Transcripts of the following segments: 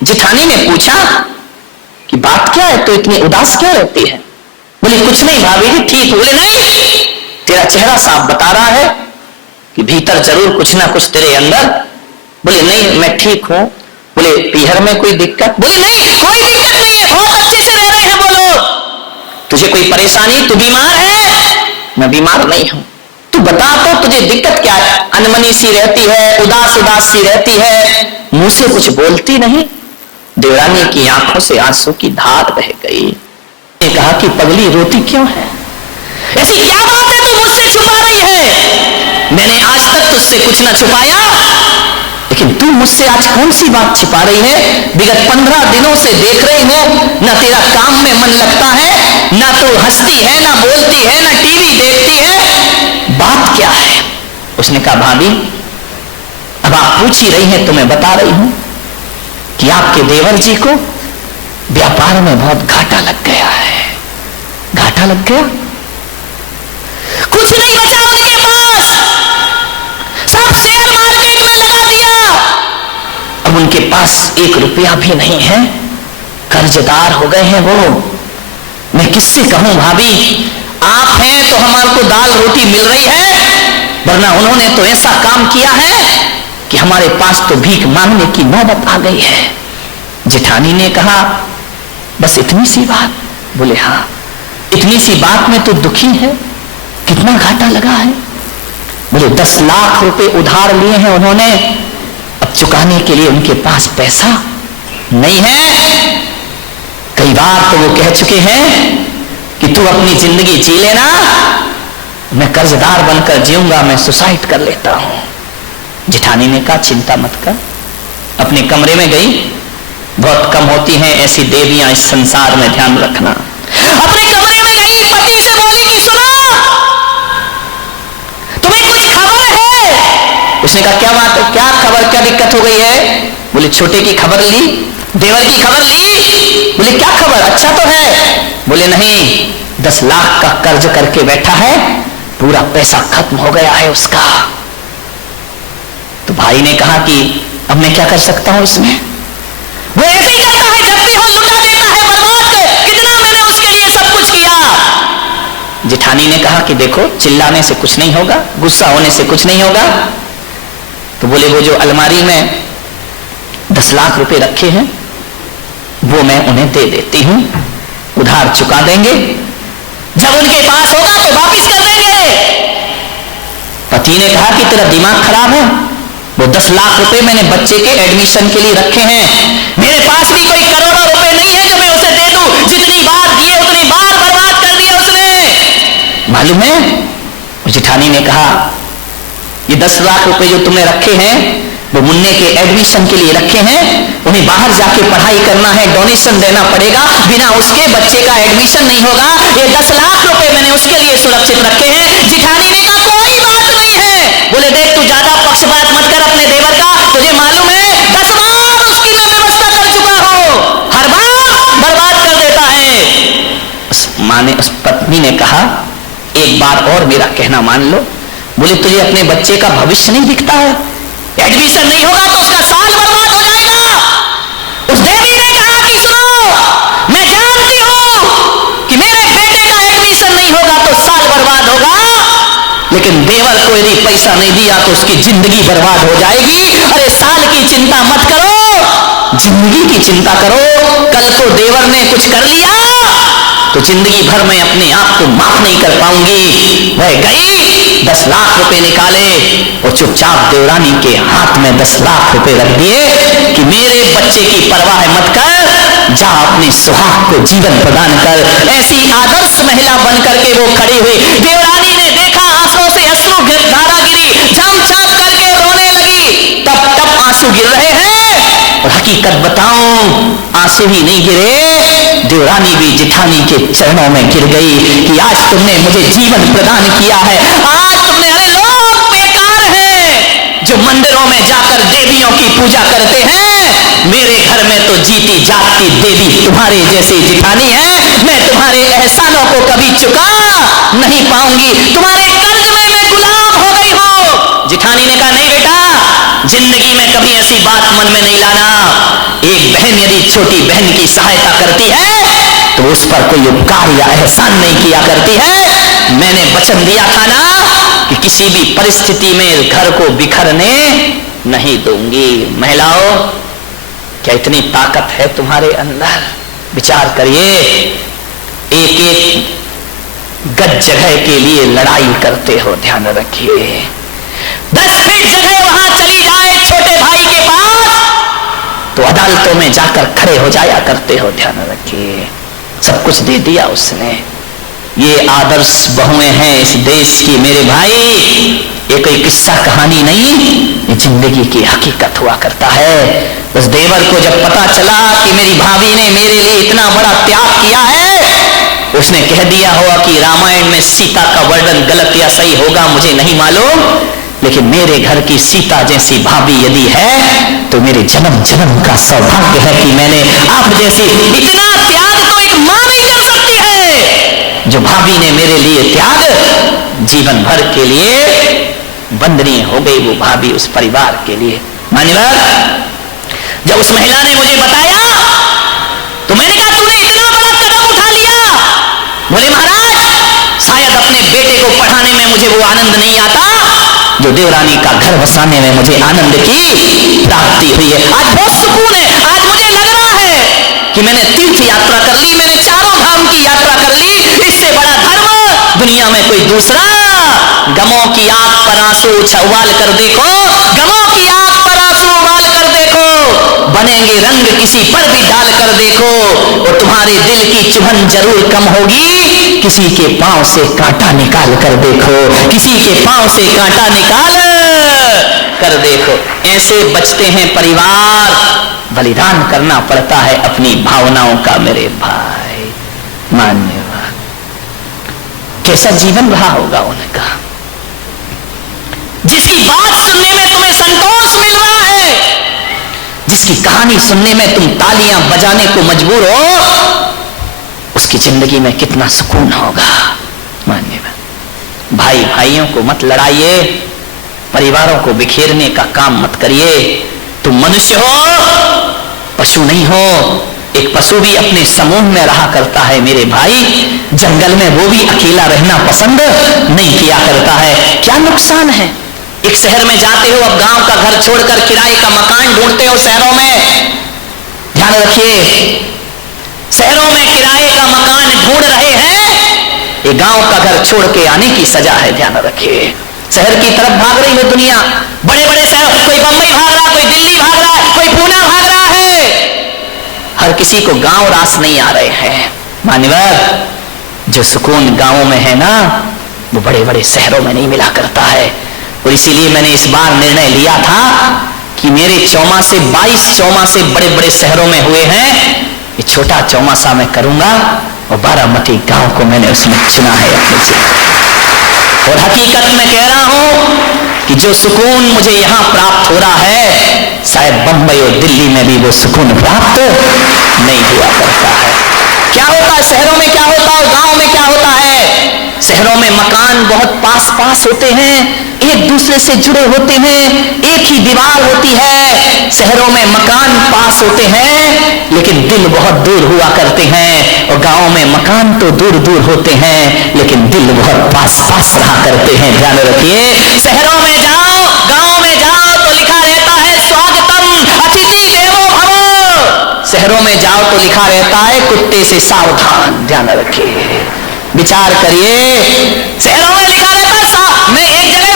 जिठानी ने पूछा कि बात क्या है, तो इतनी उदास क्यों रहती है? बोली कुछ नहीं भाभी जी, ठीक। बोले नहीं, तेरा चेहरा साफ बता रहा है कि भीतर जरूर कुछ ना कुछ तेरे अंदर। बोले नहीं मैं ठीक हूं। बोले पीहर में कोई दिक्कत? बोले नहीं कोई दिक्कत नहीं है, बहुत अच्छे से रह रहे हैं वो लोग। तुझे कोई परेशानी? तू बीमार है? मैं बीमार नहीं हूं। तू बता तो तुझे दिक्कत क्या है? अनमनी सी रहती है, उदास उदास सी रहती है, मुंह से कुछ बोलती नहीं। देवरानी की आंखों से आंसू की धार बह गई। ने कहा कि पगली रोती क्यों है? ऐसी क्या बात है तू मुझसे छुपा रही है? मैंने आज तक तुझसे कुछ ना छुपाया, लेकिन तू मुझसे आज कौन सी बात छिपा रही है? विगत 15 दिनों से देख रही हूं, ना तेरा काम में मन लगता है, ना तू हंसती है, ना बोलती है, ना टीवी देखती है, बात क्या है? उसने कहा भाभी अब आप पूछ ही रही हैं तो मैं बता रही हूं कि आपके देवर जी को व्यापार में बहुत घाटा लग गया है। घाटा लग गया? कुछ नहीं बचा उनके पास, सब शेयर मार्केट में लगा दिया। अब उनके पास 1 रुपया भी नहीं है, कर्जदार हो गए हैं वो। मैं किससे कहूं भाभी, आप हैं तो हमारे को दाल रोटी मिल रही है, वरना उन्होंने तो ऐसा काम किया है कि हमारे पास तो भीख मांगने की नौबत आ गई है। जेठानी ने कहा बस इतनी सी बात? बोले हाँ, इतनी सी बात में तो दुखी है, कितना घाटा लगा है? बोले 10 लाख रुपए उधार लिए हैं उन्होंने, अब चुकाने के लिए उनके पास पैसा नहीं है। कई बार तो वो कह चुके हैं कि तू अपनी जिंदगी जी लेना, मैं कर्जदार बनकर जीऊंगा, मैं सुसाइड कर लेता हूं। जेठानी ने कहा चिंता मत कर। अपने कमरे में गई, बहुत कम होती हैं ऐसी देवियां इस संसार में, ध्यान रखना। अपने कमरे में गई, पति से बोली कि सुनो तुम्हें कुछ खबर है? उसने कहा क्या बात है, क्या खबर, क्या दिक्कत हो गई है? बोले छोटे की खबर ली, देवर की खबर ली। बोले क्या खबर, अच्छा तो है? बोले नहीं, 10 लाख का कर्ज करके बैठा है, पूरा पैसा खत्म हो गया है उसका। तो भाई ने कहा कि अब मैं क्या कर सकता हूं इसमें? वो ऐसे ही करता है, जब भी हो लुटा देता है, बर्बाद कर, कितना मैंने उसके लिए सब कुछ किया। जेठानी ने कहा कि देखो चिल्लाने से कुछ नहीं होगा, गुस्सा होने से कुछ नहीं होगा। तो बोले वो जो अलमारी में 10 लाख रुपए रखे हैं वो मैं उन्हें दे देती हूं, उधार चुका देंगे, जब उनके पास होगा तो वापिस कर देंगे। पति ने कहा कि तेरा दिमाग खराब है, वो 10 लाख रुपए मैंने बच्चे के एडमिशन के लिए रखे हैं, मेरे पास भी कोई करोड़ों रुपए नहीं है जो मैं उसे दे दूं। जितनी बार दिए उतनी बार बर्बाद कर दिया उसने, मालूम है? जेठानी ने कहा ये 10 लाख रुपए जो तुमने रखे हैं वो मुन्ने के एडमिशन के लिए रखे हैं, उन्हें बाहर जाके पढ़ाई करना है, डोनेशन देना पड़ेगा, बिना उसके बच्चे का एडमिशन नहीं होगा। ये 10 लाख रुपए मैंने उसके लिए सुरक्षित रखे हैं। जेठानी ने कहा कोई बात नहीं है। बोले देख तू ज्यादा पक्षपात मत कर अपने देवर का, तुझे मालूम है 10 बार उसकी मैं व्यवस्था कर चुका हूं, हर बार बर्बाद कर देता है। उस पत्नी ने कहा एक बार और मेरा कहना मान लो। बोले तुझे अपने बच्चे का भविष्य नहीं दिखता है? एडमिशन नहीं होगा तो उसका साल बर्बाद हो जाएगा। उस देवी ने कहा कि सुनो मैं जानती हूं कि मेरे बेटे का एडमिशन नहीं होगा तो साल बर्बाद होगा, लेकिन देवर को यदि पैसा नहीं दिया तो उसकी जिंदगी बर्बाद हो जाएगी। अरे साल की चिंता मत करो, जिंदगी की चिंता करो। कल को देवर ने कुछ कर लिया तो जिंदगी भर में अपने आप को माफ नहीं कर पाऊंगी। वह गई, 10 लाख रुपए निकाले और चुपचाप देवरानी के हाथ में 10 लाख रुपए रख दिए कि मेरे बच्चे की परवाह मत कर, जा अपने सुहाग को जीवन प्रदान कर। ऐसी आदर्श महिला बनकर के वो खड़ी हुई। देवरानी ने देखा, आंसुओं से अश्रु धारा गिरी, जाम छाप करके रोने लगी। तब तब आंसू गिर रहे हैं, और हकीकत बताऊं आंसू ही नहीं गिरे, देवरानी भी जेठानी के चरणों में गिर गई कि आज तुमने मुझे जीवन प्रदान किया है। आज तुमने, अरे लोग बेकार हैं जो मंदिरों में जाकर देवियों की पूजा करते हैं, मेरे घर में तो जीती जागती देवी तुम्हारे जैसी जेठानी है। मैं तुम्हारे एहसानों को कभी चुका नहीं पाऊंगी, तुम्हारे कर्ज में मैं गुलाम हो गई हूं। जेठानी ने कहा नहीं बेटा, जिंदगी में कभी ऐसी बात मन में नहीं लाना। एक बहन यदि छोटी बहन की सहायता करती है तो उस पर कोई उपकार या एहसान नहीं किया करती है। मैंने वचन दिया था ना कि किसी भी परिस्थिति में घर को बिखरने नहीं दूंगी। महिलाओं, क्या इतनी ताकत है तुम्हारे अंदर? विचार करिए, एक एक गज जगह के लिए लड़ाई करते हो, ध्यान रखिए। 10 फीट जगह वहां चली जाए छोटे भाई के पास तो अदालतों में जाकर खड़े हो जाया करते हो, ध्यान रखिए। सब कुछ दे दिया उसने। ये आदर्श बहुएं हैं इस देश की मेरे भाई। ये कोई किस्सा कहानी नहीं, ये जिंदगी की हकीकत हुआ करता है। उस देवर को जब पता चला कि मेरी भाभी ने मेरे लिए इतना बड़ा त्याग किया है, उसने कह दिया होगा कि रामायण में सीता का वर्णन गलत या सही होगा, मुझे नहीं मालूम, लेकिन मेरे घर की सीता जैसी भाभी यदि है तो मेरे जन्म जन्म का सौभाग्य है कि मैंने आप जैसी। इतना त्याग तो एक मां नहीं कर सकती है जो भाभी ने मेरे लिए त्याग, जीवन भर के लिए बंदनी हो गई वो भाभी उस परिवार के लिए। मान्यवर, जब उस महिला ने मुझे बताया तो मैंने कहा तूने इतना बड़ा कदम उठा लिया। बोले महाराज, शायद अपने बेटे को पढ़ाने में मुझे वो आनंद नहीं आता जो देवरानी का घर बसाने में मुझे आनंद की प्राप्ति हुई है। आज बहुत सुकून है। आज मुझे लग रहा है कि मैंने तीर्थ यात्रा कर ली, मैंने चारों धाम की यात्रा कर ली। इससे बड़ा धर्म दुनिया में कोई दूसरा। गमों की आग पर आंसू उबाल कर देखो, गमों की आग पर आंसू उबाल कर देखो, बनेंगे रंग किसी पर भी डाल कर देखो, और तुम्हारे दिल की चुभन जरूर कम होगी। किसी के पांव से कांटा निकाल कर देखो, किसी के पांव से कांटा निकाल कर देखो। ऐसे बचते हैं परिवार। बलिदान करना पड़ता है अपनी भावनाओं का मेरे भाई। मान्यवर, कैसा जीवन रहा होगा उनका, जिसकी बात सुनने में तुम्हें संतोष मिल रहा है, जिसकी कहानी सुनने में तुम तालियां बजाने को मजबूर हो, उसकी जिंदगी में कितना सुकून होगा। मान्यवर, भाई भाइयों को मत लड़ाइए, परिवारों को बिखेरने का काम मत करिए। तुम मनुष्य हो, पशु नहीं हो। एक पशु भी अपने समूह में रहा करता है मेरे भाई। जंगल में वो भी अकेला रहना पसंद नहीं किया करता है। क्या नुकसान है? एक शहर में जाते हो, अब गांव का घर छोड़कर किराए का मकान ढूंढते हो शहरों में। ध्यान रखिए, शहरों में किराए का मकान ढूंढ रहे हैं, ये गांव का घर छोड़ के आने की सजा है। ध्यान रखिए, शहर की तरफ भाग रही है दुनिया। बड़े बड़े शहर, कोई बंबई भाग रहा, कोई दिल्ली भाग रहा है, कोई पूना भाग रहा है। हर किसी को गांव रास नहीं आ रहे हैं। मान्यवर, जो सुकून गांवों में है ना, वो बड़े बड़े शहरों में नहीं मिला करता है। और इसीलिए मैंने इस बार निर्णय लिया था कि मेरे चौमासे 22 चौमासे बड़े बड़े शहरों में हुए हैं, ये छोटा चौमासा मैं करूंगा और बारामती गांव को मैंने उसमें चुना है अपने जीवन। और हकीकत में कह रहा हूं कि जो सुकून मुझे यहां प्राप्त हो रहा है, शायद बंबई और दिल्ली में भी वो सुकून प्राप्त नहीं हुआ करता है। क्या होता है शहरों में, क्या होता है गांव में, क्या होता है? शहरों में मकान बहुत पास पास होते हैं, एक दूसरे से जुड़े होते हैं, एक ही दीवार होती है। शहरों में मकान पास होते हैं लेकिन दिल बहुत दूर हुआ करते हैं, और गांव में मकान तो दूर दूर होते हैं लेकिन दिल बहुत पास पास रहा करते हैं। ध्यान रखिए, शहरों में जाओ, गांव में जाओ तो लिखा रहता है स्वागतम अतिथि देवो भव। शहरों में जाओ तो लिखा रहता है कुत्ते से सावधान। ध्यान रखिए, विचार करिए, शहरों में लिखा रहता है मैं एक जगह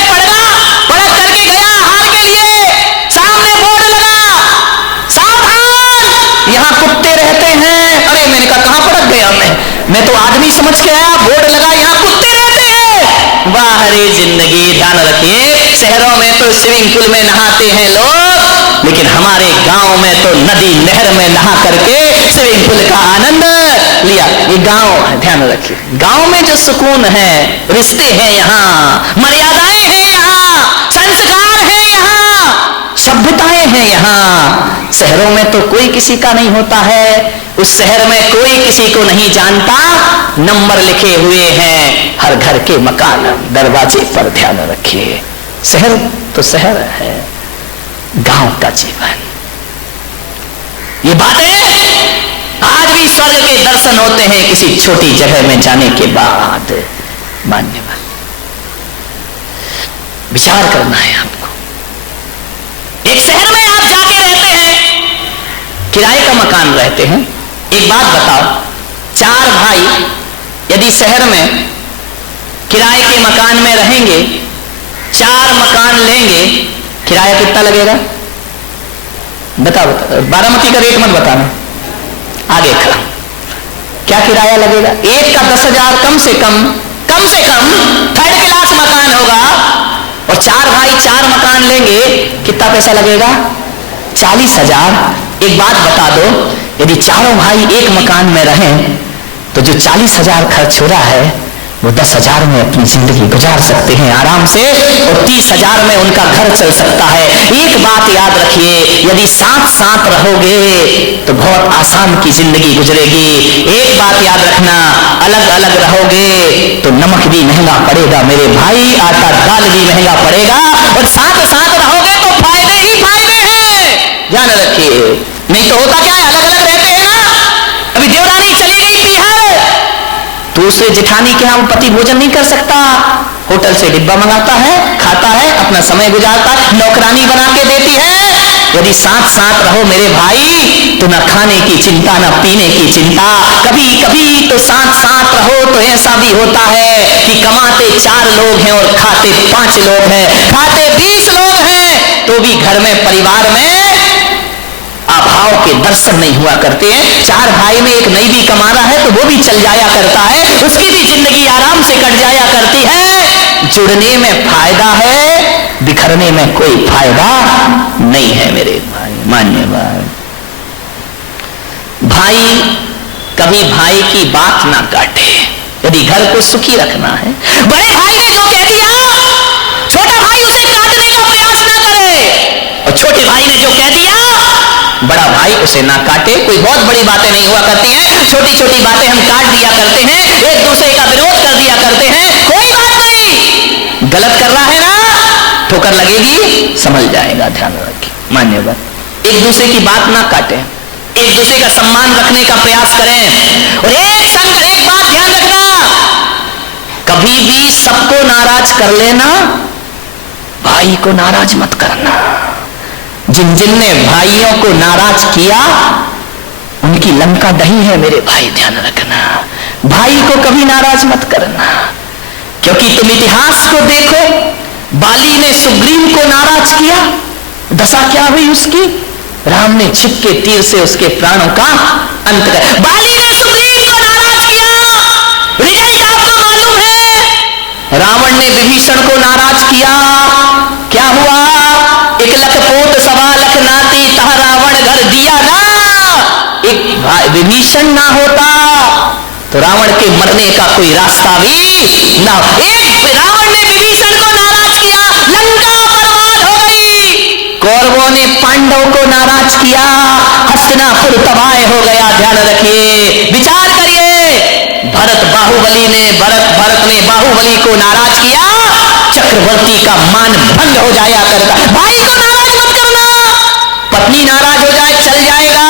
पढ़ करके गया हार के लिए, सामने बोर्ड लगा सावधान, यहाँ कुत्ते रहते हैं। अरे मैंने कहा कहां पढ़ गया मैं तो आदमी समझ के आया, बोर्ड लगा यहाँ कुत्ते रहते हैं। वाह रे जिंदगी। ध्यान रखिए, शहरों में तो स्विमिंग पूल में नहाते हैं लोग, लेकिन हमारे गांव में तो नदी नहर में नहा करके स्विमिंग पूल का आनंद लिया। ये गांव है, ध्यान रखिए। गांव में जो सुकून है, रिश्ते हैं यहाँ, मर्यादाएं हैं यहाँ, संस्कार है यहाँ, सभ्यताएं हैं यहाँ। शहरों में तो कोई किसी का नहीं होता है। उस शहर में कोई किसी को नहीं जानता, नंबर लिखे हुए हैं हर घर के मकान दरवाजे पर। ध्यान रखिए, शहर तो शहर है, गांव का जीवन ये बातें आज भी स्वर्ग के दर्शन होते हैं किसी छोटी जगह में जाने के बाद। मान्यवर, विचार करना है आपको। एक शहर में आप जाके रहते हैं, किराए का मकान रहते हैं। एक बात बताओ, 4 भाई यदि शहर में किराए के मकान में रहेंगे, 4 मकान लेंगे, किराया कितना लगेगा? बताओ बताओ, बारामती का रेट मत बताना, आगे का क्या किराया लगेगा? एक का 10,000 कम से कम 3rd क्लास मकान होगा। और 4 भाई 4 मकान लेंगे, कितना पैसा लगेगा? 40,000। एक बात बता दो, यदि चारों भाई एक मकान में रहें तो जो 40,000 खर्च हो रहा है वो 10,000 में अपनी जिंदगी गुजार सकते हैं आराम से, और 30,000 में उनका घर चल सकता है। एक बात याद रखिए, यदि साथ साथ रहोगे तो बहुत आसान की जिंदगी गुजरेगी। एक बात याद रखना, अलग अलग रहोगे तो नमक भी महंगा पड़ेगा मेरे भाई, आटा दाल भी महंगा पड़ेगा, और साथ साथ रहोगे तो फायदे ही फायदे हैं, ध्यान रखिए। नहीं तो होता क्या है, अलग अलग रहते हैं ना। अभी देवरानी चली गई पीहर, दूसरे जेठानी के यहां वो पति भोजन नहीं कर सकता, होटल से डिब्बा मंगाता है, खाता है, अपना समय गुजारता है, नौकरानी बना के देती है। यदि साथ साथ रहो मेरे भाई तो ना खाने की चिंता, ना पीने की चिंता। कभी कभी तो साथ साथ रहो तो ऐसा भी होता है कि कमाते 4 लोग हैं और खाते 5 लोग हैं, खाते 20 लोग हैं, तो भी घर में परिवार में अभाव के दर्शन नहीं हुआ करते हैं। 4 भाई में एक नहीं भी कमा रहा है तो वो भी चल जाया करता है, उसकी भी जिंदगी आराम से कट जाया करती है। जुड़ने में फायदा है, बिखरने में कोई फायदा नहीं है मेरे भाई। मान्यवर, भाई कभी भाई की बात ना काटे यदि घर को सुखी रखना है। बड़े भाई ने जो कह दिया, छोटा भाई उसे काटने का प्रयास ना करे, और छोटे भाई ने जो कह दिया, बड़ा भाई उसे ना काटे। कोई बहुत बड़ी बातें नहीं हुआ करती हैं, छोटी छोटी बातें हम काट दिया करते हैं, एक दूसरे का विरोध कर दिया करते हैं, कोई बात नहीं। गलत कर रहा है ना, ठोकर लगेगी, समझ जाएगा, ध्यान रखिए। मान्यवर, एक दूसरे की बात ना काटें, एक दूसरे का सम्मान रखने का प्रयास करें। और एक बात ध्यान रखना, कभी भी सबको नाराज कर लेना, भाई को नाराज मत करना। जिन जिन ने भाइयों को नाराज किया उनकी लंका दही है मेरे भाई, ध्यान रखना। भाई को कभी नाराज मत करना, क्योंकि तुम इतिहास को देखो, बाली ने सुग्रीव को नाराज किया, दशा क्या हुई उसकी? राम ने छिप के तीर से उसके प्राणों का अंत कर। बाली ने सुग्रीव को नाराज किया, रिजल्ट आपको मालूम है। रावण ने विभीषण को नाराज किया, क्या हुआ? 1 लख पोत 1.25 लख नाती, तह रावण घर दिया ना। एक विभीषण ना होता तो रावण के मरने का कोई रास्ता भी ना। एक रावण ने विभीषण को नाराज किया, लंका बर्बाद हो गई। कौरवों ने पांडव को नाराज किया, हस्तिनापुर तबाह हो गया। ध्यान रखिए, विचार करिए। भरत ने बाहुबली को नाराज किया, चक्रवर्ती का मान भंग हो जाया करता। भाई को नाराज मत करना, पत्नी नाराज हो जाए चल जाएगा,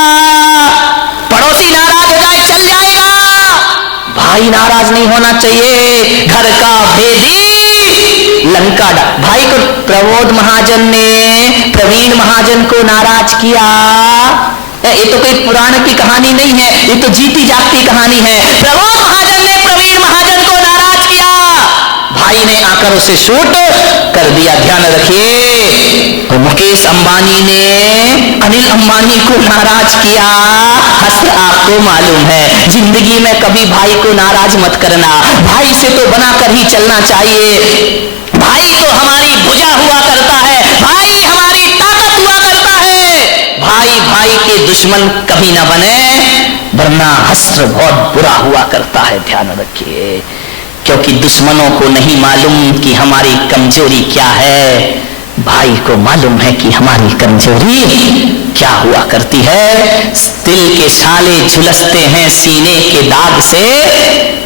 पड़ोसी नाराज हो जाए चल जाएगा, भाई नाराज नहीं होना चाहिए। घर का भेदी लंका भाई को प्रबोध महाजन ने प्रवीण महाजन को नाराज किया। ये तो कोई पुराण की कहानी नहीं है, ये तो जीती जागती कहानी है। प्रबोध महाजन ने प्रवीण महाजन को नाराज किया, भाई ने आकर उसे शूट कर दिया। ध्यान रखिए। और मुकेश अंबानी ने अनिल अंबानी को नाराज किया। हस्त्र आपको मालूम है, जिंदगी में कभी भाई को नाराज मत करना, भाई से तो बनाकर ही चलना चाहिए। भाई तो हमारी भुजा हुआ करता है, भाई हमारी ताकत हुआ करता है। भाई भाई के दुश्मन कभी ना बने, वरना हस्त्र बहुत बुरा हुआ करता है। ध्यान रखिए, क्योंकि दुश्मनों को नहीं मालूम कि हमारी कमजोरी क्या है, भाई को मालूम है कि हमारी कमजोरी क्या हुआ करती है। तिल के छाले झुलसते हैं सीने के दाग से,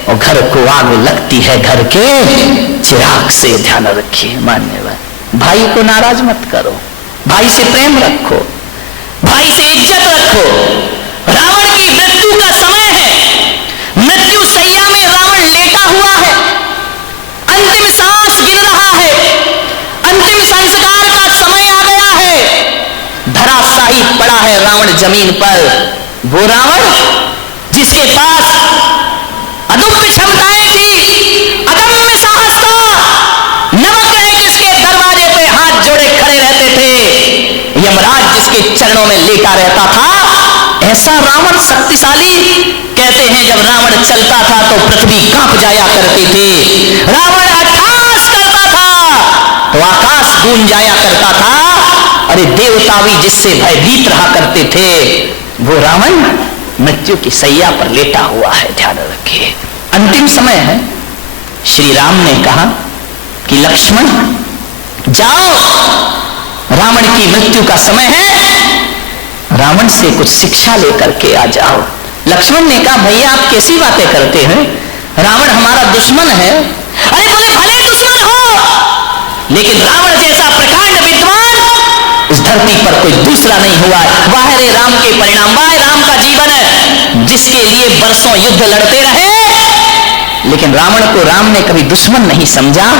और घर को आग लगती है घर के चिराग से। ध्यान रखिए। मान्यवर, भाई को नाराज मत करो, भाई से प्रेम रखो। भाई से इज्जत रखो। रावण की मृत्यु का समय है, मृत्यु सैया में रावण लेटा हुआ है, अंतिम सांस गिर रहा है, अंतिम संस्कार का समय आ गया है, धराशायी पड़ा है रावण जमीन पर। वो रावण जिसके पास अदम्य क्षमताएं थी, अदम्य साहस था, नवग्रह जिसके दरवाजे पे हाथ जोड़े खड़े रहते थे, यमराज जिसके चरणों में लेटा रहता था, ऐसा रावण शक्तिशाली। कहते हैं जब रावण चलता था तो पृथ्वी कांप जाया करती थी, रावण अट्टहास करता था तो आकाश गूंज जाया करता था। अरे देवता भी जिससे भयभीत रहा करते थे। वो रावण मृत्यु की सैया पर लेटा हुआ है। ध्यान रखिए, अंतिम समय है। श्री राम ने कहा कि लक्ष्मण जाओ, रावण की मृत्यु का समय है, रावण से कुछ शिक्षा लेकर के आ जाओ। लक्ष्मण ने कहा भैया आप कैसी बातें करते हैं, रावण हमारा दुश्मन है। अरे बोले भले दुश्मन हो, लेकिन रावण जैसा प्रकांड विद्वान इस धरती पर कोई दूसरा नहीं हुआ। वाह रे राम के परिणाम, वाह राम का जीवन है जिसके लिए बरसों युद्ध लड़ते रहे, लेकिन रावण को राम ने कभी दुश्मन नहीं समझा।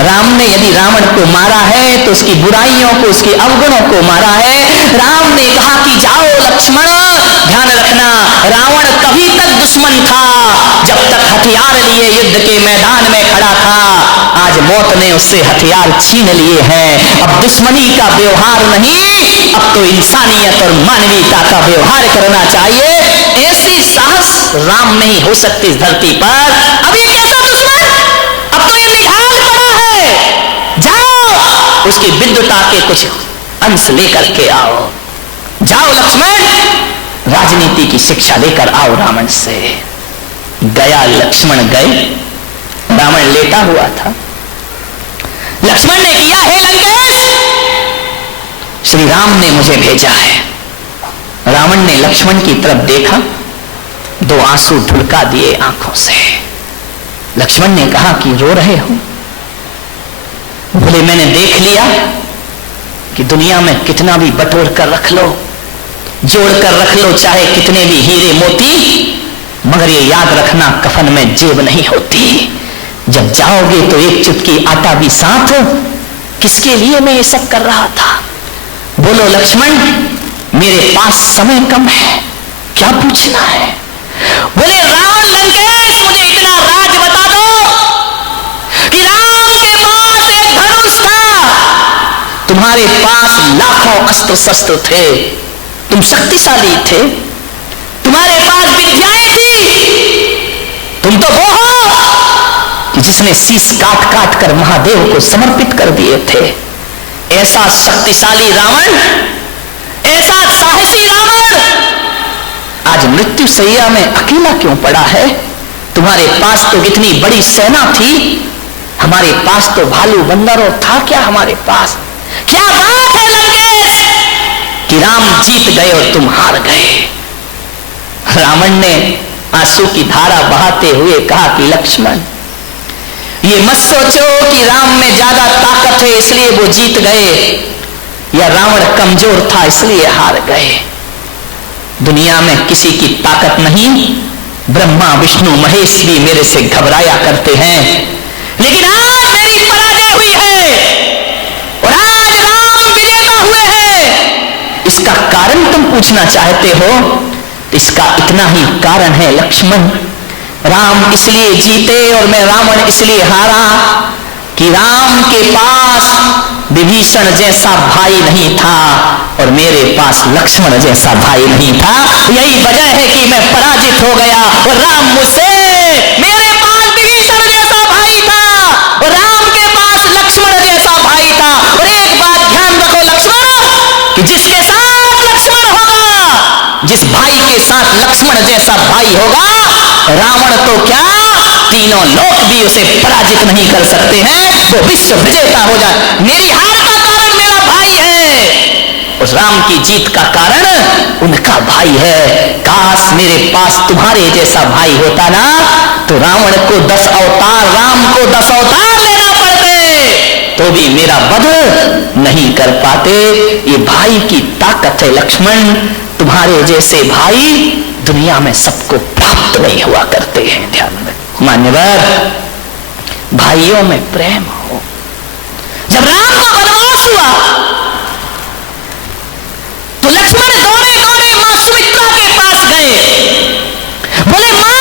राम ने यदि रावण को मारा है तो उसकी बुराइयों को, उसके अवगुणों को मारा है। राम ने कहा कि जाओ लक्ष्मण, ध्यान रखना रावण कभी तक दुश्मन था जब तक हथियार लिए युद्ध के मैदान में खड़ा था। आज मौत ने उससे हथियार छीन लिए हैं। अब दुश्मनी का व्यवहार नहीं, अब तो इंसानियत और मानवीयता का व्यवहार करना चाहिए। ऐसी साहस राम में ही हो सकती इस धरती पर। अब ये कैसा दुश्मन, अब तो ये निढाल पड़ा है, जाओ उसकी विद्वता के कुछ अंश लेकर के आओ। जाओ लक्ष्मण, राजनीति की शिक्षा लेकर आओ रावण से। गया लक्ष्मण गए, रावण लेटा हुआ था। लक्ष्मण ने किया हे लंकेश, श्री राम ने मुझे भेजा है। रावण ने लक्ष्मण की तरफ देखा, दो आंसू ढुलका दिए आंखों से। लक्ष्मण ने कहा कि रो रहे हो? बोले मैंने देख लिया कि दुनिया में कितना भी बटोर कर रख लो, जोड़ कर रख लो, चाहे कितने भी हीरे मोती, मगर ये याद रखना कफन में जेब नहीं होती। जब जाओगे तो एक चुटकी आटा भी साथ। किसके लिए मैं ये सब कर रहा था? बोलो लक्ष्मण, मेरे पास समय कम है, क्या पूछना है? बोले रावण लंकेश, मुझे इतना राज बता दो कि राम के पास एक धनुष था, तुम्हारे पास लाखों अस्त्र शस्त्र थे, तुम शक्तिशाली थे, तुम्हारे पास विद्याएं थी, तुम तो वो हो कि जिसने शीश काट काट कर महादेव को समर्पित कर दिए थे। ऐसा शक्तिशाली रावण, ऐसा साहसी रावण आज मृत्यु सैया में अकेला क्यों पड़ा है? तुम्हारे पास तो इतनी बड़ी सेना थी, हमारे पास तो भालू बंदरों था क्या? हमारे पास क्या बात है लंकेश कि राम जीत गए और तुम हार गए। रावण ने आंसू की धारा बहाते हुए कहा कि लक्ष्मण, ये मत सोचो कि राम में ज्यादा ताकत है इसलिए वो जीत गए, या रावण कमजोर था इसलिए हार गए। दुनिया में किसी की ताकत नहीं, ब्रह्मा विष्णु महेश भी मेरे से घबराया करते हैं, लेकिन आज मेरी पराजय हुई है और आज राम विजेता हुए हैं। इसका कारण तुम पूछना चाहते हो? इसका इतना ही कारण है लक्ष्मण, राम इसलिए जीते और मैं रावण इसलिए हारा कि राम के पास विभीषण जैसा भाई नहीं था और मेरे पास लक्ष्मण जैसा भाई नहीं था। यही वजह है कि मैं पराजित हो गया और राम मुझसे, मेरे पास विभीषण जैसा भाई था और राम के पास लक्ष्मण जैसा भाई था। और एक बात ध्यान रखो लक्ष्मण, कि जिसके साथ लक्ष्मण होगा, जिस भाई के साथ लक्ष्मण जैसा भाई होगा, रावण तो क्या तीनों लोक भी उसे पराजित नहीं कर सकते हैं, वो विश्व विजेता हो जाए। मेरी हार का कारण मेरा भाई है, उस राम की जीत का कारण उनका भाई है। काश मेरे पास तुम्हारे जैसा भाई होता ना, तो रावण को 10 अवतार, राम को 10 अवतार लेना पड़ते, तो तो भी मेरा वध नहीं कर पाते। ये भाई की ताकत है लक्ष्मण। तुम्हारे जैसे भाई दुनिया में सबको प्राप्त नहीं हुआ करते हैं। ध्यान रखें मान्यवर, भाइयों में प्रेम हो। जब राम का वनवास हुआ तो लक्ष्मण दौड़े दौड़े मां सुमित्रा के पास गए। बोले मां,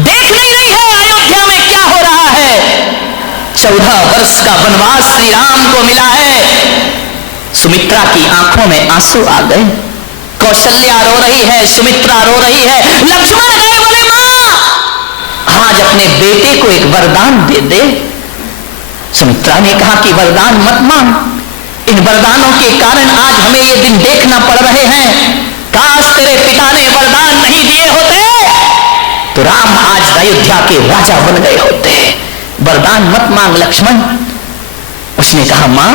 देख नहीं रही है अयोध्या में क्या हो रहा है? 14 वर्ष का वनवास श्री राम को मिला है। सुमित्रा की आंखों में आंसू आ गए। कौशल्या रो रही है, सुमित्रा रो रही है। लक्ष्मण गए, बोले मां, आज अपने बेटे को एक वरदान दे दे। सुमित्रा ने कहा कि वरदान मत मांग, इन वरदानों के कारण आज हमें ये दिन देखना पड़ रहे हैं। काश तेरे पिता ने वरदान नहीं दिए होते तो राम आज अयोध्या के राजा बन गए होते। वरदान मत मांग लक्ष्मण। उसने कहा मां,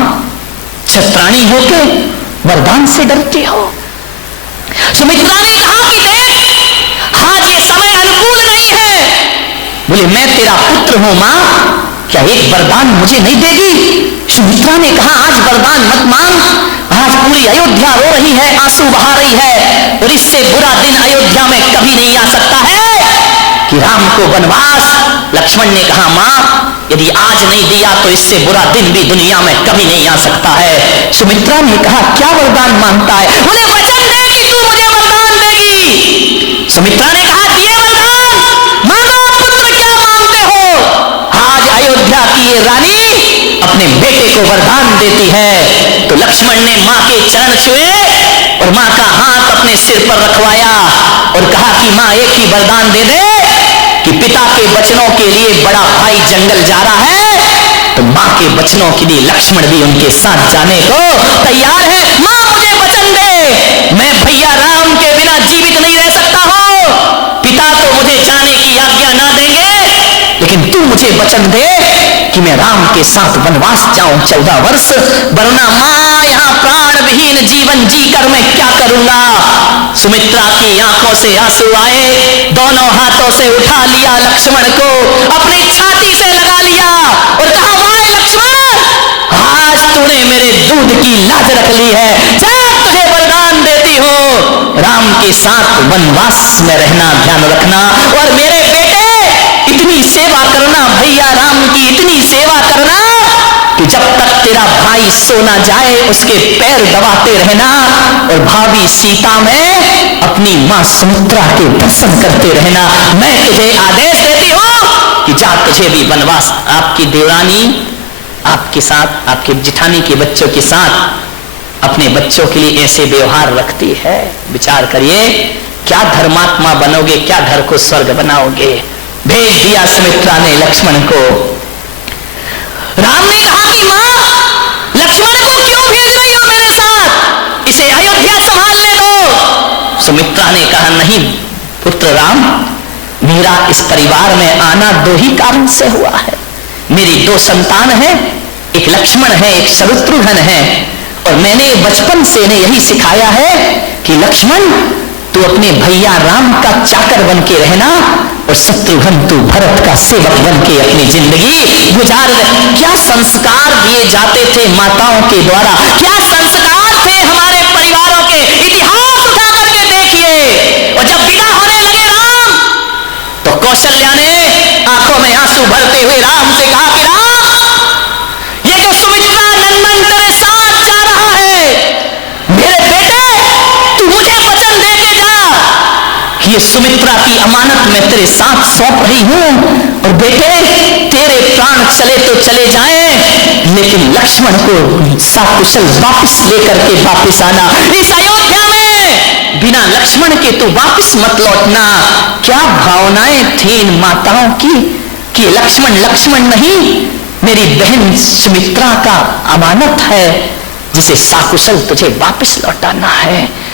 क्षत्राणी होके वरदान से डरती हो? सुमित्रा ने कहा कि देख, आज ये समय अनुकूल नहीं है। बोले मैं तेरा पुत्र हूं मां, क्या एक वरदान मुझे नहीं देगी? सुमित्रा ने कहा आज वरदान मत मांग, आज पूरी अयोध्या रो रही है, आंसू बहा रही है, और इससे बुरा दिन अयोध्या में कभी नहीं आ सकता है कि राम को वनवास। लक्ष्मण ने कहा मां, यदि आज नहीं दिया तो इससे बुरा दिन भी दुनिया में कभी नहीं आ सकता है। सुमित्रा ने कहा क्या वरदान मांगता है? बोले वचन दे कि तू मुझे वरदान देगी। सुमित्रा ने कहा दिए वरदान, मांगो पुत्र, क्या मांगते हो? आज अयोध्या की ये रानी अपने बेटे को वरदान देती है। तो लक्ष्मण ने मां के चरण छुए और मां का हाथ अपने सिर पर रखवाया और कहा कि मां एक ही वरदान दे दे कि पिता के वचनों के लिए बड़ा भाई जंगल जा रहा है तो मां के वचनों के लिए लक्ष्मण भी उनके साथ जाने को तैयार है। मां मुझे वचन दे, मैं भैया राम के बिना जीवित नहीं रह सकता हूं। पिता तो मुझे जाने की आज्ञा ना देंगे, लेकिन तू मुझे वचन दे कि मैं राम के साथ वनवास जाऊं 14 वर्ष, वरना मां यहां प्राण विहीन जीवन जीकर मैं क्या करूंगा। सुमित्रा की आंखों से आंसू आए, दोनों हाथों से उठा लिया लक्ष्मण को, अपनी छाती से लगा लिया और कहा वाह लक्ष्मण, आज तूने मेरे दूध की लाज रख ली है। जा, तुझे वरदान देती हो, राम के साथ वनवास में रहना, ध्यान रखना, और मेरे बेटे इतनी सेवा करना, भैया राम की इतनी सेवा करना कि जब तक तेरा भाई सो ना जाए उसके पैर दबाते रहना, और भाभी सीता में अपनी मां सुमित्रा के दर्शन करते रहना। मैं तुझे आदेश देती हूं कि जा, तुझे भी वनवास। आपकी देवरानी आपके साथ, आपके जिठानी के बच्चों के साथ अपने बच्चों के लिए ऐसे व्यवहार रखती है। विचार करिए, क्या धर्मात्मा बनोगे, क्या घर को स्वर्ग बनाओगे। भेज दिया सुमित्रा ने लक्ष्मण को। राम ने कहा कि मां, लक्ष्मण को क्यों भेज रही हो मेरे साथ, इसे अयोध्या संभालने दो। सुमित्रा ने कहा नहीं पुत्र राम, मेरा इस परिवार में आना 2 ही कारण से हुआ है। मेरी 2 संतान हैं, एक लक्ष्मण है, एक शत्रुघ्न है, और मैंने बचपन से इन्हें यही सिखाया है कि लक्ष्मण तू अपने भैया राम का चाकर बन के रहना, और शत्रुघ्न तू भरत का सेवक बन के अपनी जिंदगी गुजार। क्या संस्कार दिए जाते थे माताओं के द्वारा, क्या संस्कार थे हमारे परिवारों के, इतिहास उठा करके देखिए। और जब विदा होने लगे राम, तो कौशल्या ने आंखों में आंसू भरते हुए राम से कहा कि राम, ये जो सुमित्रा नंदन तेरे साथ जा रहा है, मेरे बेटे तू मुझे वचन दे के जा कि ये सुमित्रा की अमानत मैं तेरे साथ सौंप रही हूं, और बेटे तेरे प्राण चले तो चले जाएं, लेकिन लक्ष्मण को सकुशल वापस लेकर के वापस आना। इस अयोध्या में बिना लक्ष्मण के तू वापस मत लौटना। क्या भावनाएं थी इन माताओं की कि लक्ष्मण लक्ष्मण नहीं, मेरी बहन सुमित्रा का अमानत है जिसे सकुशल तुझे वापस लौटाना है।